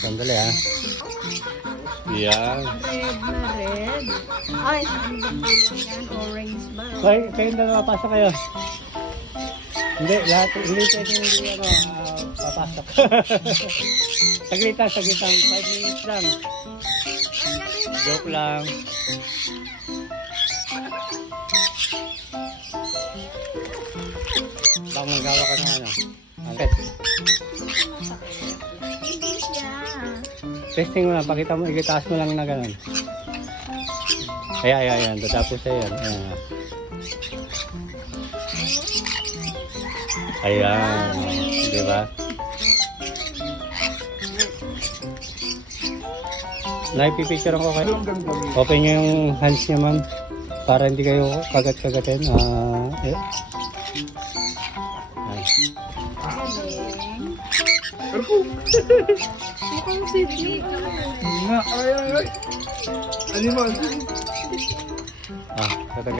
Sandali ha. Yan. Red na red. Ay, ano ba kulay yan? Orange ba? Kayong dalawa, pasok kayo. Hindi, lahat, hindi pwede hindi papasok. Saglit lang, 5 minutes lang. Joke lang. Baka magawa ka ng ano. Angket. Hindi siya. Testing mo lang, pakita mo, ikitaas mo lang na gano'n. Ayan, tatapos siya yan. Ayan, di ba? Naipipicture ko kayo. Open nyo yung hands niya, ma'am. Para hindi kayo kagat-kagatin. Ay. Mukhang sisig. Ay. Ano mo? Tatagay.